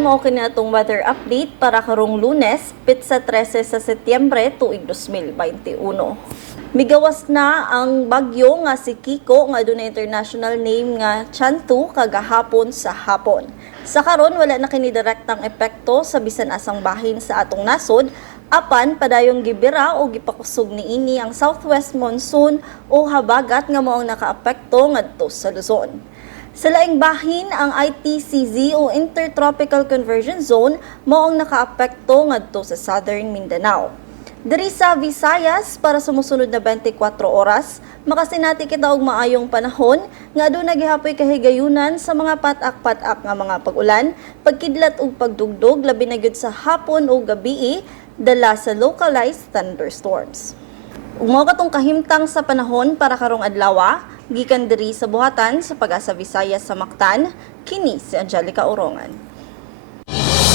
Mao kini atong weather update para karong Lunes, pitsa 13 sa Setyembre tuig 2021. Migawas na ang bagyo nga si Kiko nga adunay international name nga Chantu kagahapon sa hapon. Sa karon wala na kini direktang epekto sa bisan asang bahin sa atong nasod, apan padayong gibira o gipakusog niini ang southwest monsoon o habagat nga maong nakaapekto ngadto sa Luzon. Sa laing bahin, ang ITCZ o Intertropical Conversion Zone maong nakaapekto ngadto sa Southern Mindanao. Diri sa Visayas, para sa mosunod na 24 oras, makasinati kita og maayong panahon nga aduna gihapoy kahigayunan sa mga patak-patak nga mga pag-ulan, pagkidlat ug pagdugdog labi na gyud sa hapon o gabii dala sa localized thunderstorms. Ug mao katong kahimtang sa panahon para karong adlaw, gikan diri sa buhatan sa Pag-asa Visayas sa Mactan, kini si Angelica Orongan.